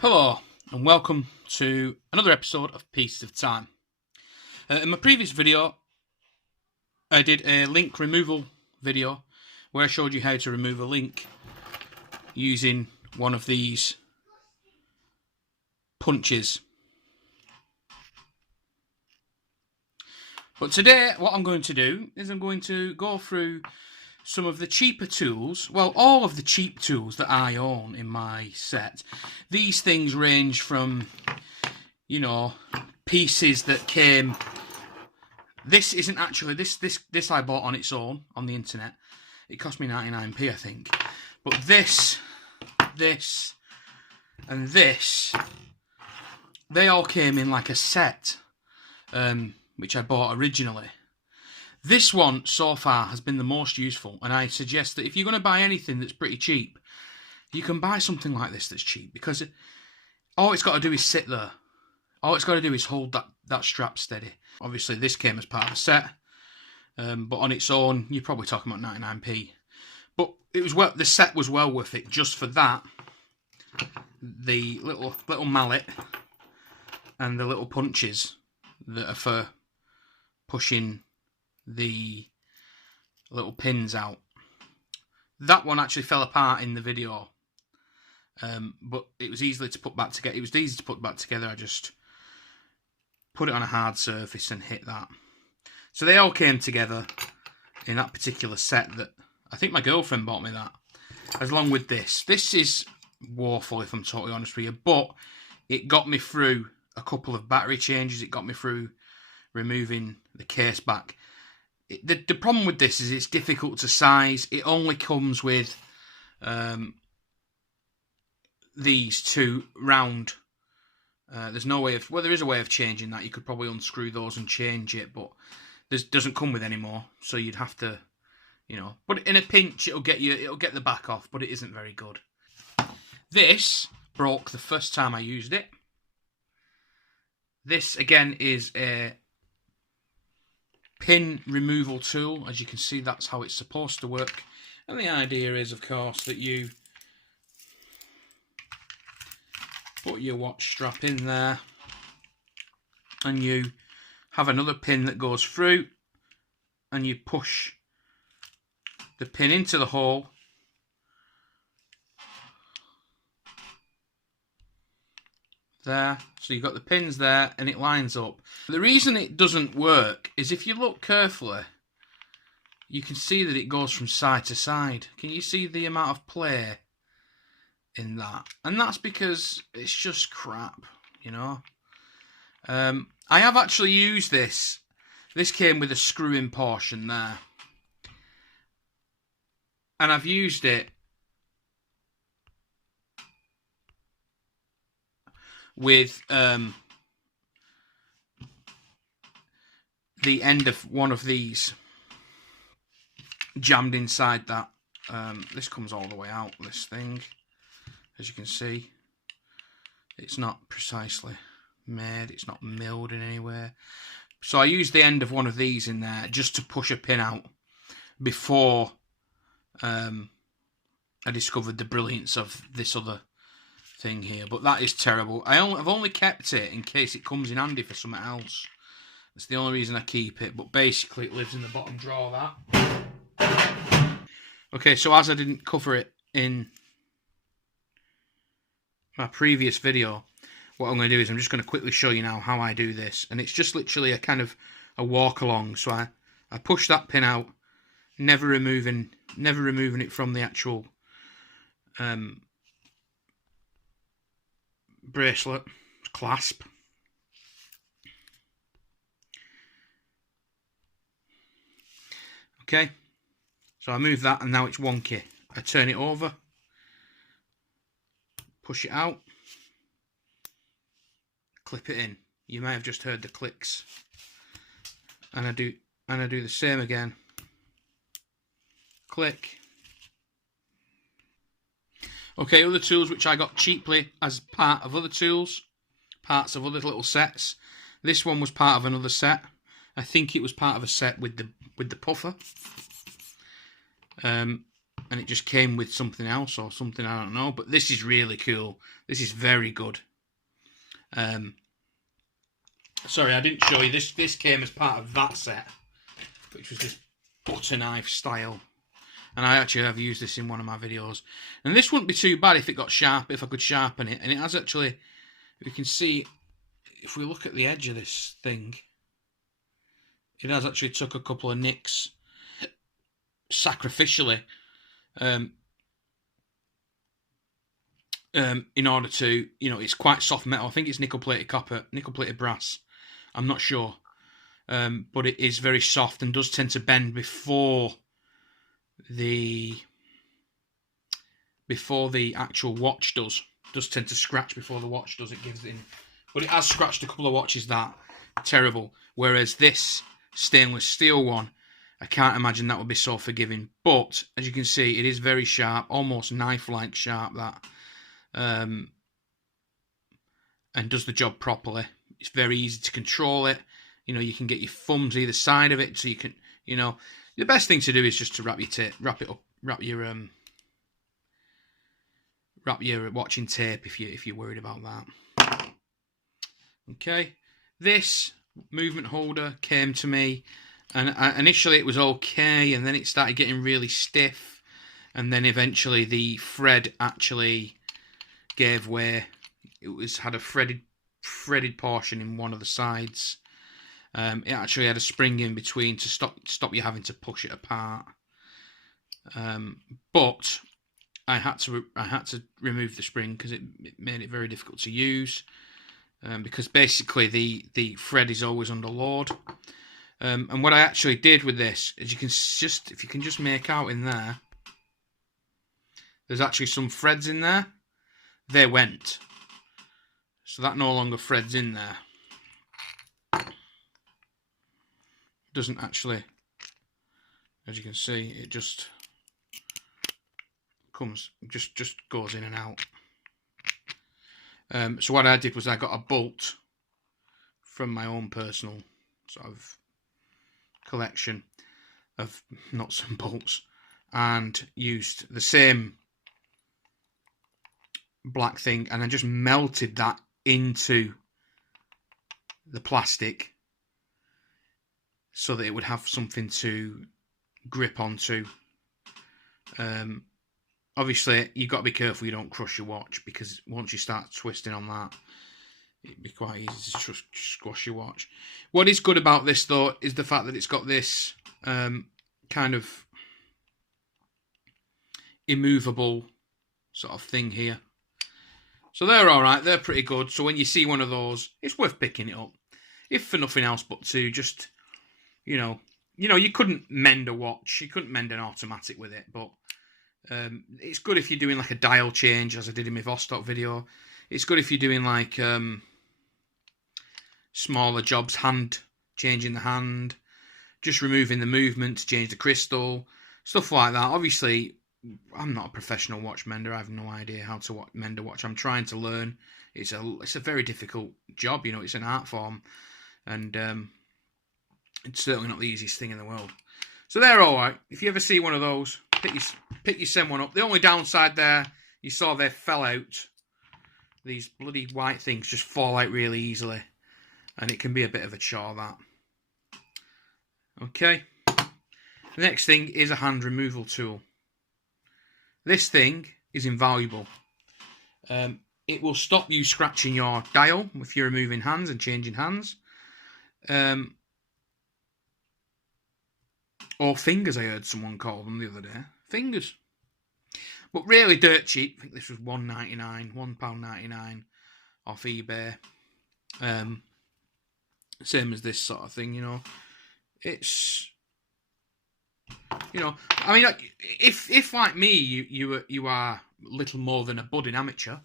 Hello and welcome to another episode of Pieces of Time. In my previous video I did a link removal video where I showed you how to remove a link using one of these punches. But today what I'm going to do is I'm going to go through some of the cheaper tools, well, all of the cheap tools that I own in my set. These things range from, you know, pieces that came. This isn't actually, this I bought on its own on the internet. It cost me 99p, I think. But this, and this, they all came in like a set, which I bought originally. This one, so far, has been the most useful, and I suggest that if you're going to buy anything that's pretty cheap, you can buy something like this that's cheap, because all it's got to do is sit there. All it's got to do is hold that strap steady. Obviously, this came as part of a set, but on its own, you're probably talking about 99p. But it was the set was well worth it, just for that. The little mallet and the little punches that are for pushing the little pins out. That one actually fell apart in the video, but it was easy to put back together. It was easy to put back together. I just put it on a hard surface and hit that. So they all came together in that particular set. That I think my girlfriend bought me that, along with this. This is woeful, if I'm totally honest with you, but it got me through a couple of battery changes. It got me through removing the case back. The problem with this is it's difficult to size. It only comes with these two round. There's no way of, well, there is a way of changing that. You could probably unscrew those and change it, but this doesn't come with any more. So you'd have to, you know, but in a pinch it'll get the back off, but it isn't very good. This broke the first time I used it. This again is a pin removal tool. As you can see, that's how it's supposed to work, and the idea is, of course, that you put your watch strap in there and you have another pin that goes through, and you push the pin into the hole, there. So you've got the pins there and it lines up. The reason it doesn't work is if you look carefully, you can see that it goes from side to side. Can you see the amount of play in that? And that's because it's just crap, you know. I have actually used this. This came with a screw-in portion there, and I've used it with the end of one of these jammed inside that. This comes all the way out, this thing. As you can see, it's not precisely made, it's not milled in any way. So I used the end of one of these in there just to push a pin out before I discovered the brilliance of this other thing here. But that is terrible. I've only kept it in case it comes in handy for something else. That's the only reason I keep it. But basically it lives in the bottom drawer, that. Okay, so as I didn't cover it in my previous video, what I'm going to do is I'm just going to quickly show you now how I do this. And it's just literally a kind of a walk along. So I push that pin out, never removing it from the actual bracelet clasp. Okay, so I move that and now it's wonky. I turn it over, push it out, clip it in. You may have just heard the clicks, and I do the same again. Click. Okay, other tools which I got cheaply as part of other tools, parts of other little sets. This one was part of another set. I think it was part of a set with the puffer. and it just came with something else or something, I don't know. But this is really cool. This is very good. Sorry, I didn't show you this. This came as part of that set, which was this butter knife style. And I actually have used this in one of my videos. And this wouldn't be too bad if it got sharp, if I could sharpen it. And it has actually, you can see, if we look at the edge of this thing, it has actually took a couple of nicks sacrificially in order to, it's quite soft metal. I think it's nickel-plated copper, nickel-plated brass. I'm not sure. But it is very soft and does tend to bend before the actual watch does. Does tend to scratch before the watch does. It gives it in. But it has scratched a couple of watches that. Terrible. Whereas this stainless steel one, I can't imagine that would be so forgiving. But, as you can see, it is very sharp, almost knife-like sharp, that. And does the job properly. It's very easy to control it. You can get your thumbs either side of it, so you can, the best thing to do is just to wrap your watching tape if you're worried about that. Okay, this movement holder came to me, and initially it was okay, and then it started getting really stiff, and then eventually the thread actually gave way. It had a threaded portion in one of the sides. It actually had a spring in between to stop you having to push it apart. But I had to remove the spring because it made it very difficult to use. Because basically the thread is always under load. And what I actually did with this is if you can just make out in there, there's actually some threads in there. They went. So that no longer threads in there. Doesn't actually, as you can see, it just goes in and out. So what I did was I got a bolt from my own personal sort of collection of nuts and bolts, and used the same black thing, and I just melted that into the plastic so that it would have something to grip onto. Obviously, you've got to be careful you don't crush your watch, because once you start twisting on that, it'd be quite easy to squash your watch. What is good about this, though, is the fact that it's got this kind of immovable sort of thing here. So they're alright, they're pretty good. So when you see one of those, it's worth picking it up. If for nothing else but to just, you couldn't mend a watch, you couldn't mend an automatic with it, but it's good if you're doing like a dial change, as I did in my Vostok video. It's good if you're doing like smaller jobs, changing the hand, just removing the movement to change the crystal, stuff like that. Obviously, I'm not a professional watch mender. I have no idea how to mend a watch. I'm trying to learn. It's a very difficult job, it's an art form, and it's certainly not the easiest thing in the world. So they're all right. If you ever see one of those, pick your send one up. The only downside there, you saw they fell out. These bloody white things just fall out really easily, and it can be a bit of a chore, that. Okay. The next thing is a hand removal tool. This thing is invaluable. It will stop you scratching your dial if you're removing hands and changing hands. Or fingers, I heard someone call them the other day. Fingers. But really dirt cheap. I think this was £1.99, £1.99 off eBay. Same as this sort of thing, It's... I mean, if like me, you are little more than a budding amateur,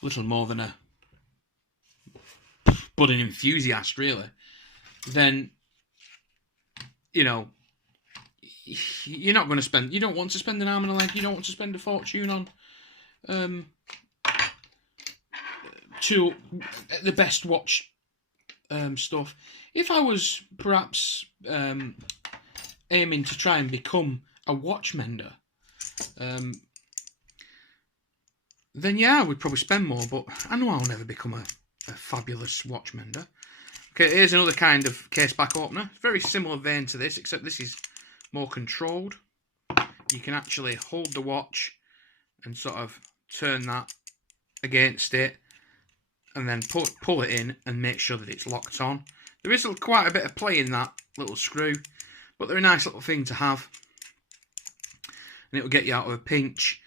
little more than a budding enthusiast, really, then, you're not going to spend, you don't want to spend an arm and a leg, you don't want to spend a fortune on the best watch stuff. If I was perhaps aiming to try and become a watch mender, then yeah, I would probably spend more, but I know I'll never become a fabulous watch mender. Okay, here's another kind of case back opener. Very similar vein to this, except this is more controlled. You can actually hold the watch and sort of turn that against it, and then pull it in and make sure that it's locked on. There is quite a bit of play in that little screw, but they're a nice little thing to have, and it will get you out of a pinch.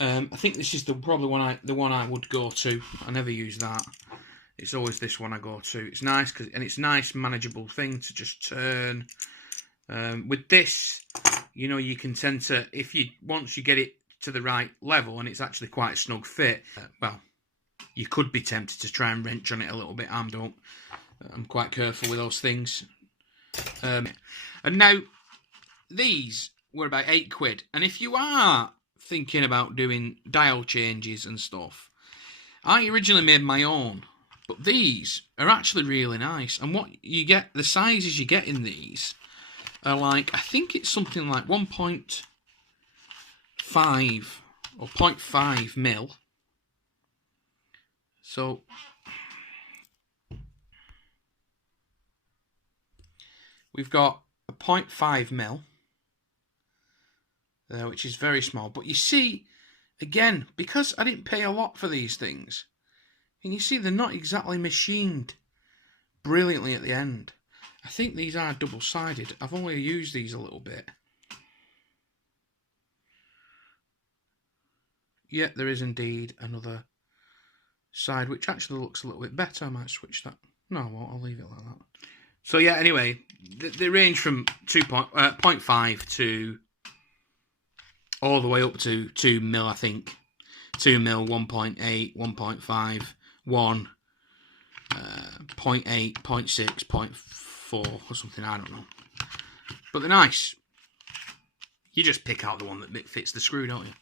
I think this is probably the one I would go to. I never use that. It's always this one I go to. It's nice and it's a nice manageable thing to just turn. With this, you know, you can tend to, once you get it to the right level and it's actually quite a snug fit, well, you could be tempted to try and wrench on it a little bit. I'm quite careful with those things. And now, these were about £8, and if you are thinking about doing dial changes and stuff, I originally made my own, but these are actually really nice. And what you get, the sizes you get in these are like, I think it's something like 1.5 or 0.5 mil. So we've got a 0.5 mil there, which is very small. But you see, again, because I didn't pay a lot for these things, and you see they're not exactly machined brilliantly at the end. I think these are double-sided. I've only used these a little bit. Yeah, there is indeed another side, which actually looks a little bit better. I might switch that. No, I won't. I'll leave it like that. So yeah, anyway, they range from 0.5 to all the way up to 2 mil, I think. 2 mil, 1.8, 1.5, 1, 0.8, 0.6, 0.4 or something, I don't know. But they're nice. You just pick out the one that fits the screw, don't you?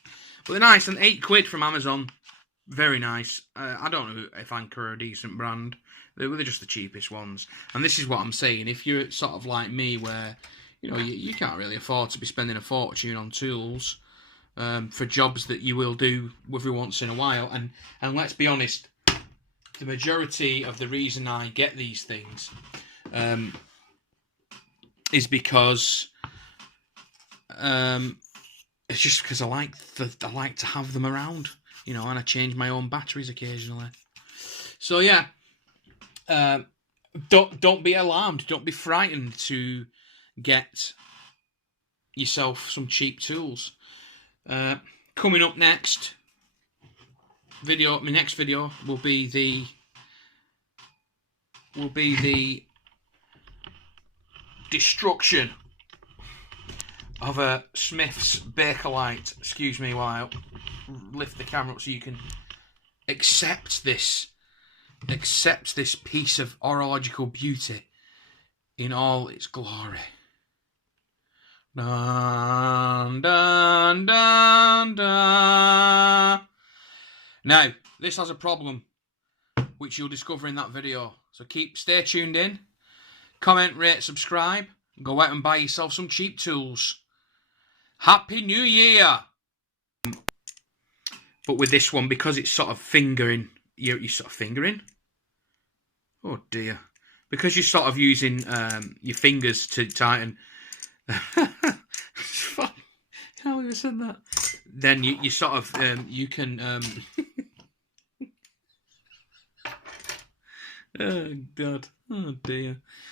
But they're nice, and £8 from Amazon. Very nice. I don't know if Anchor are a decent brand. They're just the cheapest ones. And this is what I'm saying. If you're sort of like me, where you know you can't really afford to be spending a fortune on tools for jobs that you will do every once in a while, and let's be honest, the majority of the reason I get these things is because it's just because I like to have them around, you know, and I change my own batteries occasionally. So yeah, don't be alarmed, don't be frightened to get yourself some cheap tools. Coming up next video, my next video will be the destruction of a Smith's Bakelite. Excuse me while I lift the camera up so you can accept this piece of horological beauty in all its glory. Dun, dun, dun, dun. Now, this has a problem, which you'll discover in that video. So stay tuned in. Comment, rate, subscribe. Go out and buy yourself some cheap tools. Happy New Year! But with this one, because it's sort of fingering, you're sort of fingering. Oh dear! Because you're sort of using your fingers to tighten. Fuck! How have I said that? Then you sort of you can. Oh God! Oh dear!